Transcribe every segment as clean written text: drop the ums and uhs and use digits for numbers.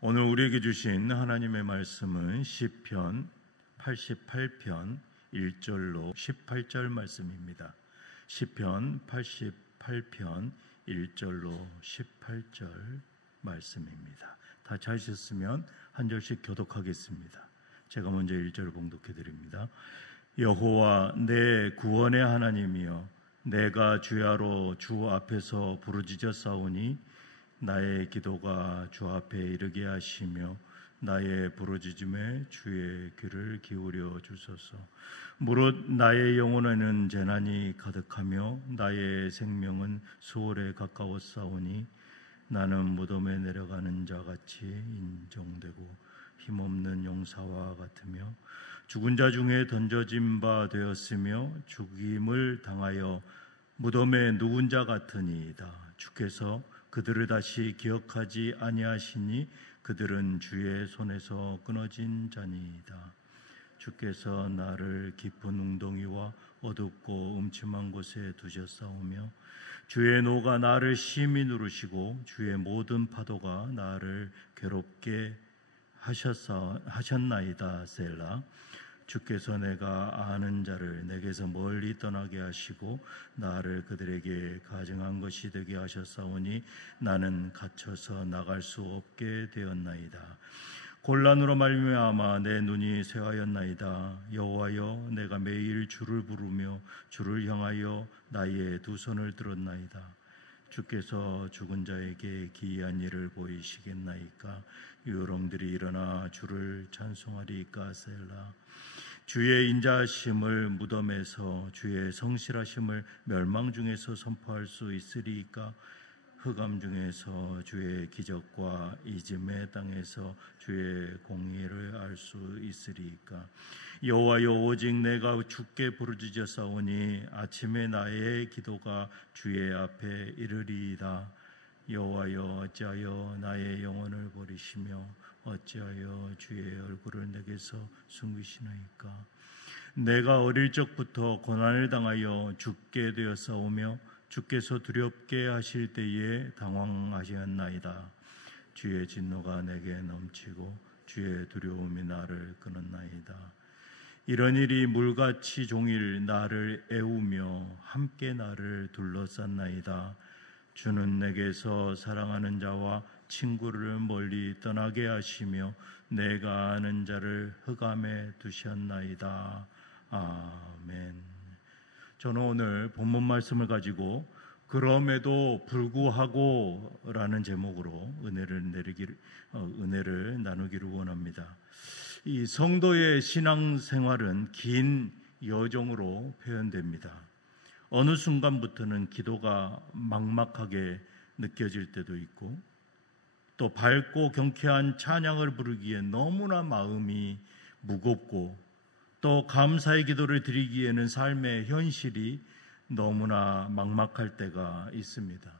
오늘 우리에게 주신 하나님의 말씀은 시편 88편 1절로 18절 말씀입니다. 시편 88편 1절로 18절 말씀입니다. 다 찾으셨으면 한 절씩 교독하겠습니다. 제가 먼저 1절을 봉독해 드립니다. 여호와 내 구원의 하나님이여, 내가 주야로 주 앞에서 부르짖어 싸우니 나의 기도가 주 앞에 이르게 하시며 나의 부르짖음에 주의 귀를 기울여 주소서. 무릇 나의 영혼에는 재난이 가득하며 나의 생명은 수월에 가까웠사오니 나는 무덤에 내려가는 자같이 인정되고 힘없는 용사와 같으며 죽은 자 중에 던져진 바 되었으며 죽임을 당하여 무덤에 누운 자 같으니이다. 주께서 그들을 다시 기억하지 아니하시니 그들은 주의 손에서 끊어진 자니이다. 주께서 나를 깊은 웅덩이와 어둡고 음침한 곳에 두셨사오며 주의 노가 나를 심히 누르시고 주의 모든 파도가 나를 괴롭게 하셨나이다. 셀라. 주께서 내가 아는 자를 내게서 멀리 떠나게 하시고 나를 그들에게 가증한 것이 되게 하셨사오니 나는 갇혀서 나갈 수 없게 되었나이다. 곤란으로 말미암아 내 눈이 쇠하였나이다. 여호와여, 내가 매일 주를 부르며 주를 향하여 나의 두 손을 들었나이다. 주께서 죽은 자에게 기이한 일을 보이시겠나이까? 유령들이 일어나 주를 찬송하리까? 셀라. 주의 인자하심을 무덤에서 주의 성실하심을 멸망 중에서 선포할 수 있으리까? 흑암 중에서 주의 기적과 이즘의 땅에서 주의 공의를 알 수 있으리까? 여호와여, 오직 내가 주께 부르짖어 싸우니 아침에 나의 기도가 주의 앞에 이르리이다. 여호와여, 어찌하여 나의 영혼을 버리시며 어찌하여 주의 얼굴을 내게서 숨기시나이까? 내가 어릴 적부터 고난을 당하여 죽게 되었사오며 주께서 두렵게 하실 때에 당황하셨나이다. 주의 진노가 내게 넘치고 주의 두려움이 나를 끊었나이다. 이런 일이 물같이 종일 나를 애우며 함께 나를 둘러쌌나이다. 주는 내게서 사랑하는 자와 친구를 멀리 떠나게 하시며 내가 아는 자를 흑암에 두셨나이다. 아멘. 저는 오늘 본문 말씀을 가지고 그럼에도 불구하고 라는 제목으로 은혜를 나누기를 원합니다. 이 성도의 신앙생활은 긴 여정으로 표현됩니다. 어느 순간부터는 기도가 막막하게 느껴질 때도 있고 또 밝고 경쾌한 찬양을 부르기에 너무나 마음이 무겁고 또 감사의 기도를 드리기에는 삶의 현실이 너무나 막막할 때가 있습니다.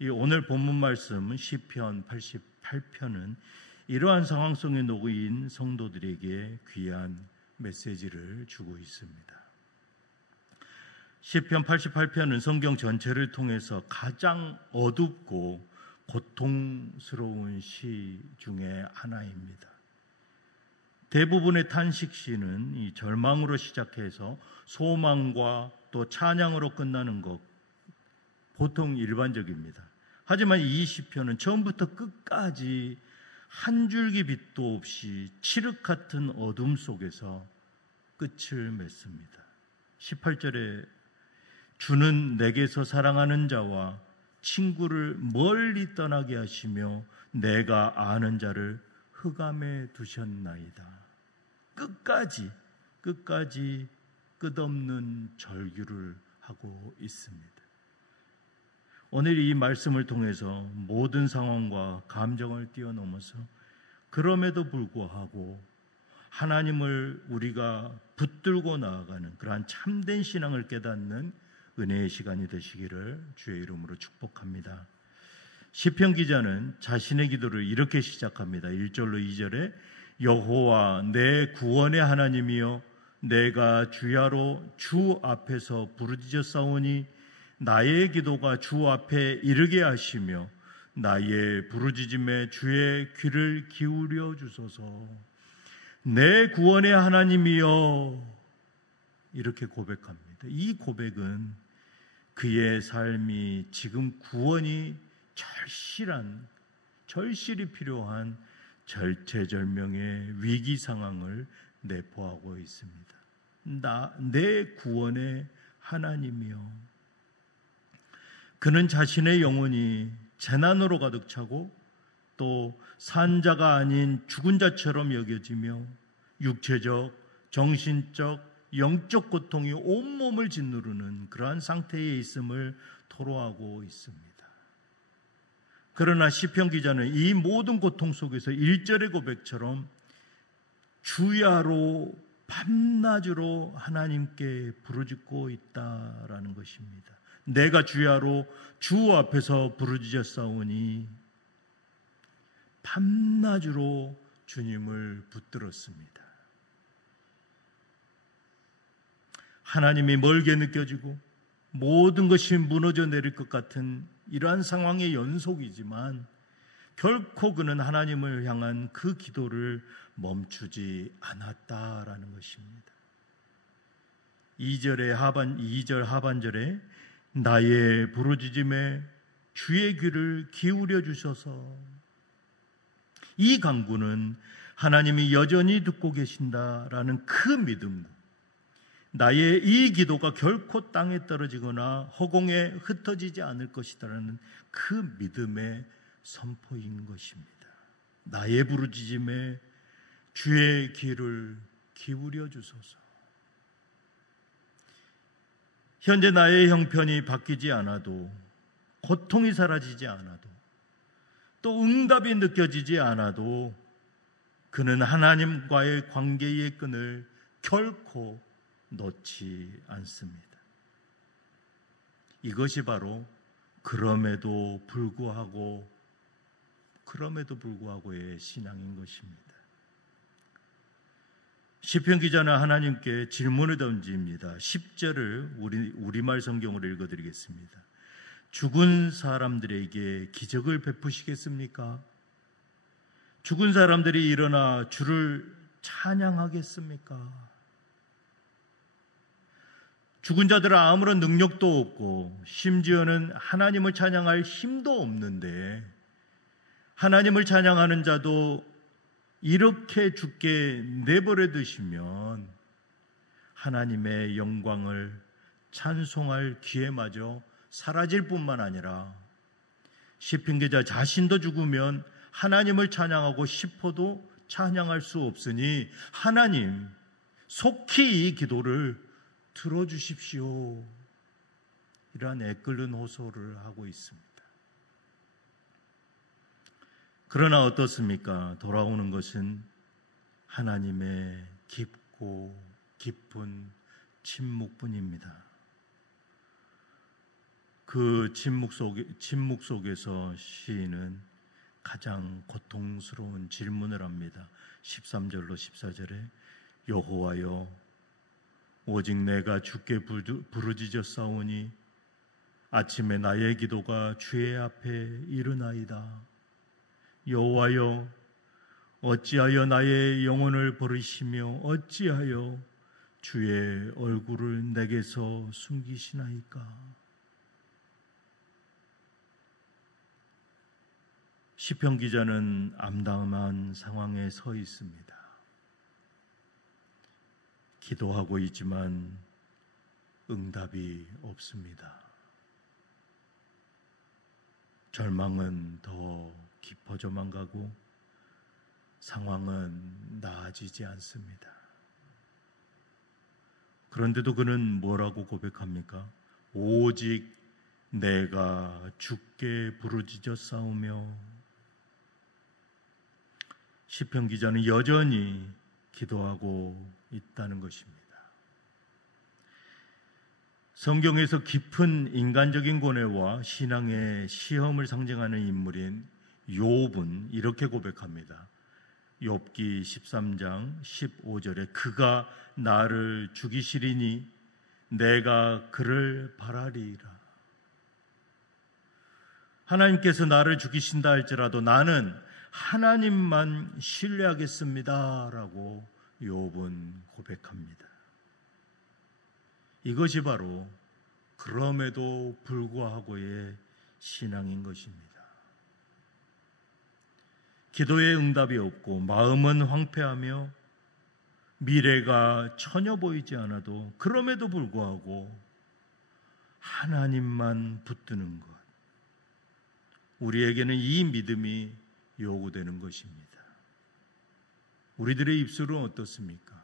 이 오늘 본문 말씀 시편 88편은 이러한 상황 속에 놓인 성도들에게 귀한 메시지를 주고 있습니다. 시편 88편은 성경 전체를 통해서 가장 어둡고 고통스러운 시 중에 하나입니다. 대부분의 탄식시는 이 절망으로 시작해서 소망과 또 찬양으로 끝나는 것 보통 일반적입니다. 하지만 이 시편은 처음부터 끝까지 한 줄기 빛도 없이 칠흑 같은 어둠 속에서 끝을 맺습니다. 18절에 주는 내게서 사랑하는 자와 친구를 멀리 떠나게 하시며 내가 아는 자를 흑암에 두셨나이다. 끝까지 끝없는 절규를 하고 있습니다. 오늘 이 말씀을 통해서 모든 상황과 감정을 뛰어넘어서 그럼에도 불구하고 하나님을 우리가 붙들고 나아가는 그러한 참된 신앙을 깨닫는 은혜의 시간이 되시기를 주의 이름으로 축복합니다. 시편 기자는 자신의 기도를 이렇게 시작합니다. 1절로 2절에 여호와 내 구원의 하나님이여, 내가 주야로 주 앞에서 부르짖어 싸우니 나의 기도가 주 앞에 이르게 하시며 나의 부르짖음에 주의 귀를 기울여 주소서. 내 구원의 하나님이여. 이렇게 고백합니다. 이 고백은 그의 삶이 지금 구원이 절실히 필요한 절체절명의 위기 상황을 내포하고 있습니다. 내 구원의 하나님이여. 그는 자신의 영혼이 재난으로 가득 차고 또 산자가 아닌 죽은 자처럼 여겨지며 육체적, 정신적, 영적 고통이 온몸을 짓누르는 그러한 상태에 있음을 토로하고 있습니다. 그러나 시편 기자는 이 모든 고통 속에서 1절의 고백처럼 주야로 밤낮으로 하나님께 부르짖고 있다라는 것입니다. 내가 주야로 주 앞에서 부르짖었사오니 밤낮으로 주님을 붙들었습니다. 하나님이 멀게 느껴지고 모든 것이 무너져 내릴 것 같은 이러한 상황의 연속이지만 결코 그는 하나님을 향한 그 기도를 멈추지 않았다라는 것입니다. 2절 하반절에 나의 부르짖음에 주의 귀를 기울여 주셔서, 이 간구는 하나님이 여전히 듣고 계신다라는 그 믿음, 나의 이 기도가 결코 땅에 떨어지거나 허공에 흩어지지 않을 것이다라는 그 믿음의 선포인 것입니다. 나의 부르짖음에 주의 귀를 기울여 주소서. 현재 나의 형편이 바뀌지 않아도, 고통이 사라지지 않아도, 또 응답이 느껴지지 않아도 그는 하나님과의 관계의 끈을 결코 놓지 않습니다. 이것이 바로 그럼에도 불구하고의 신앙인 것입니다. 시편 기자는 하나님께 질문을 던집니다. 10절을 우리말 성경으로 읽어드리겠습니다. 죽은 사람들에게 기적을 베푸시겠습니까? 죽은 사람들이 일어나 주를 찬양하겠습니까? 죽은 자들은 아무런 능력도 없고 심지어는 하나님을 찬양할 힘도 없는데 하나님을 찬양하는 자도 이렇게 죽게 내버려 두시면 하나님의 영광을 찬송할 기회마저 사라질 뿐만 아니라 시편 기자 자신도 죽으면 하나님을 찬양하고 싶어도 찬양할 수 없으니 하나님 속히 이 기도를 들어주십시오. 이러한 애끓는 호소를 하고 있습니다. 그러나 어떻습니까? 돌아오는 것은 하나님의 깊고 깊은 침묵뿐입니다. 그 침묵 속에서 시인은 가장 고통스러운 질문을 합니다. 13절로 14절에 여호와여, 오직 내가 주께 부르짖었사오니 아침에 나의 기도가 주의 앞에 이르나이다. 여호와여, 어찌하여 나의 영혼을 버리시며 어찌하여 주의 얼굴을 내게서 숨기시나이까? 시편 기자는 암담한 상황에 서 있습니다. 기도하고 있지만 응답이 없습니다. 절망은 더 깊어져만 가고 상황은 나아지지 않습니다. 그런데도 그는 뭐라고 고백합니까? 오직 내가 주께 부르짖었사오며. 시편 기자는 여전히 기도하고 있다는 것입니다. 성경에서 깊은 인간적인 고뇌와 신앙의 시험을 상징하는 인물인 욥은 이렇게 고백합니다. 욥기 13장 15절에 그가 나를 죽이시리니 내가 그를 바라리라. 하나님께서 나를 죽이신다 할지라도 나는 하나님만 신뢰하겠습니다 라고 욥은 고백합니다. 이것이 바로 그럼에도 불구하고의 신앙인 것입니다. 기도의 응답이 없고 마음은 황폐하며 미래가 전혀 보이지 않아도 그럼에도 불구하고 하나님만 붙드는 것, 우리에게는 이 믿음이 요구되는 것입니다. 우리들의 입술은 어떻습니까?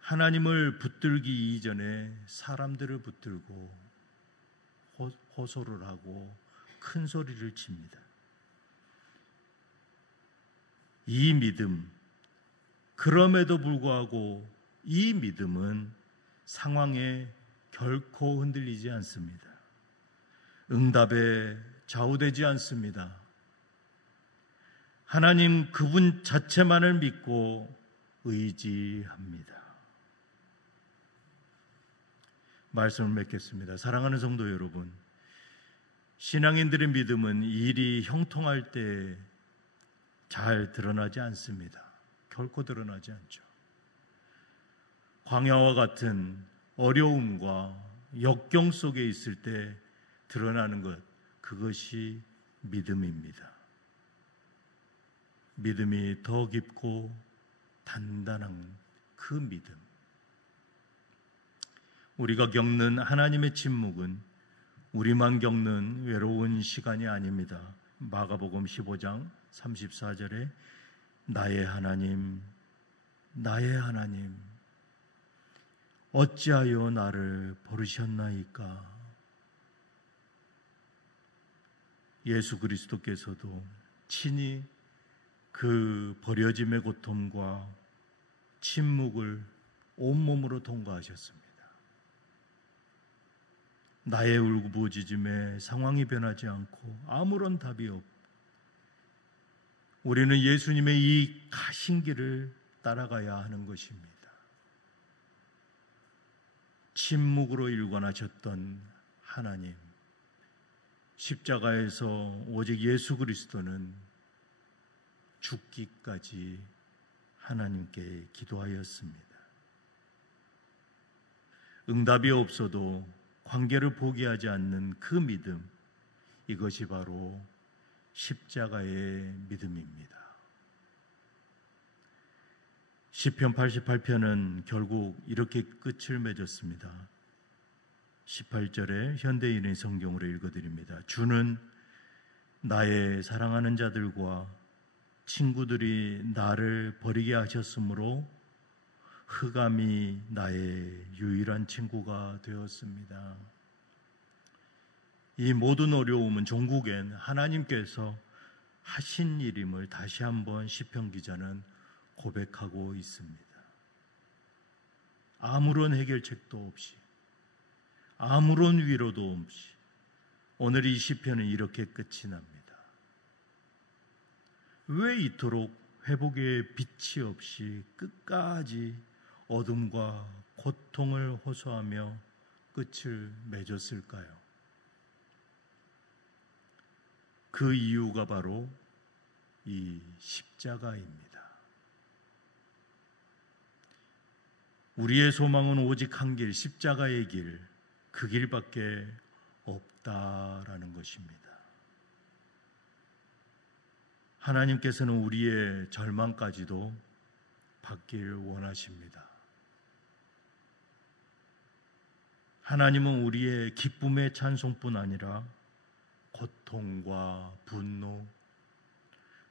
하나님을 붙들기 이전에 사람들을 붙들고 호소를 하고 큰 소리를 칩니다. 이 믿음, 그럼에도 불구하고 이 믿음은 상황에 결코 흔들리지 않습니다. 응답에 좌우되지 않습니다. 하나님 그분 자체만을 믿고 의지합니다. 말씀을 맺겠습니다. 사랑하는 성도 여러분, 신앙인들의 믿음은 일이 형통할 때 잘 드러나지 않습니다. 결코 드러나지 않죠. 광야와 같은 어려움과 역경 속에 있을 때 드러나는 것, 그것이 믿음입니다. 믿음이 더 깊고 단단한 그 믿음. 우리가 겪는 하나님의 침묵은 우리만 겪는 외로운 시간이 아닙니다. 마가복음 15장 34절에 나의 하나님, 나의 하나님, 어찌하여 나를 버리셨나이까? 예수 그리스도께서도 친히 그 버려짐의 고통과 침묵을 온몸으로 통과하셨습니다. 나의 울부짖음에 상황이 변하지 않고 아무런 답이 없고 우리는 예수님의 이 가신 길을 따라가야 하는 것입니다. 침묵으로 일관하셨던 하나님, 십자가에서 오직 예수 그리스도는 죽기까지 하나님께 기도하였습니다. 응답이 없어도 관계를 포기하지 않는 그 믿음, 이것이 바로 십자가의 믿음입니다. 시편 88편은 결국 이렇게 끝을 맺었습니다. 18절에 현대인의 성경으로 읽어드립니다. 주는 나의 사랑하는 자들과 친구들이 나를 버리게 하셨으므로 흑암이 나의 유일한 친구가 되었습니다. 이 모든 어려움은 종국엔 하나님께서 하신 일임을 다시 한번 시편 기자는 고백하고 있습니다. 아무런 해결책도 없이, 아무런 위로도 없이 오늘 이 시편은 이렇게 끝이 납니다. 왜 이토록 회복의 빛이 없이 끝까지 어둠과 고통을 호소하며 끝을 맺었을까요? 그 이유가 바로 이 십자가입니다. 우리의 소망은 오직 한 길, 십자가의 길, 그 길밖에 없다라는 것입니다. 하나님께서는 우리의 절망까지도 받길 원하십니다. 하나님은 우리의 기쁨의 찬송뿐 아니라 고통과 분노,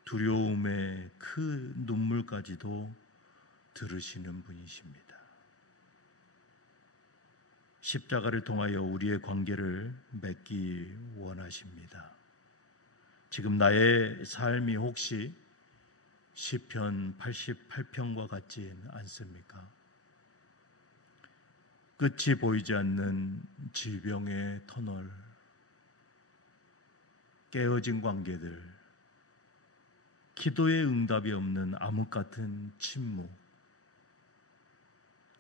두려움의 그 눈물까지도 들으시는 분이십니다. 십자가를 통하여 우리의 관계를 맺기 원하십니다. 지금 나의 삶이 혹시 시편 88편과 같지 않습니까? 끝이 보이지 않는 질병의 터널, 깨어진 관계들, 기도의 응답이 없는 암흑 같은 침묵,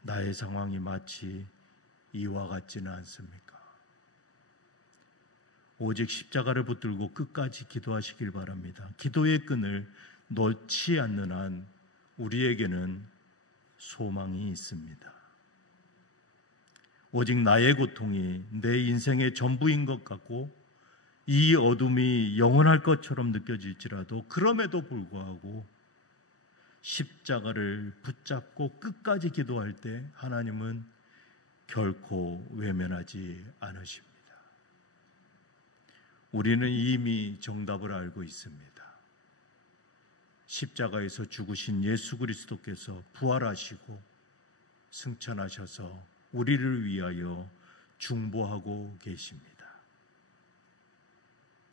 나의 상황이 마치 이와 같지는 않습니까? 오직 십자가를 붙들고 끝까지 기도하시길 바랍니다. 기도의 끈을 놓지 않는 한 우리에게는 소망이 있습니다. 오직 나의 고통이 내 인생의 전부인 것 같고 이 어둠이 영원할 것처럼 느껴질지라도 그럼에도 불구하고 십자가를 붙잡고 끝까지 기도할 때 하나님은 결코 외면하지 않으십니다. 우리는 이미 정답을 알고 있습니다. 십자가에서 죽으신 예수 그리스도께서 부활하시고 승천하셔서 우리를 위하여 중보하고 계십니다.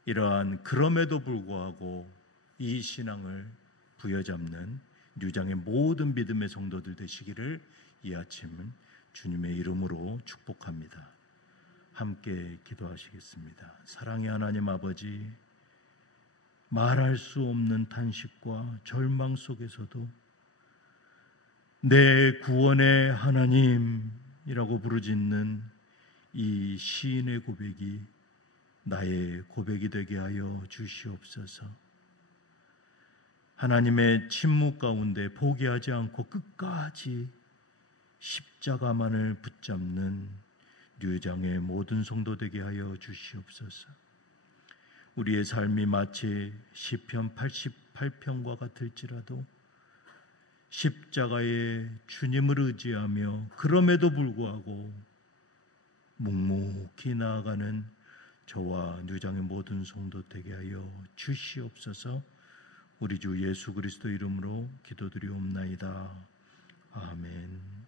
이러한 그럼에도 불구하고 이 신앙을 부여잡는 류장의 모든 믿음의 성도들 되시기를 이 아침은 주님의 이름으로 축복합니다. 함께 기도하시겠습니다. 사랑의 하나님 아버지, 말할 수 없는 탄식과 절망 속에서도 내 구원의 하나님이라고 부르짖는 이 시인의 고백이 나의 고백이 되게 하여 주시옵소서. 하나님의 침묵 가운데 포기하지 않고 끝까지 십자가만을 붙잡는 류장의 모든 성도 되게 하여 주시옵소서. 우리의 삶이 마치 시편 88편과 같을지라도 십자가에 주님을 의지하며 그럼에도 불구하고 묵묵히 나아가는 저와 류장의 모든 성도 되게 하여 주시옵소서. 우리 주 예수 그리스도 이름으로 기도드리옵나이다. 아멘.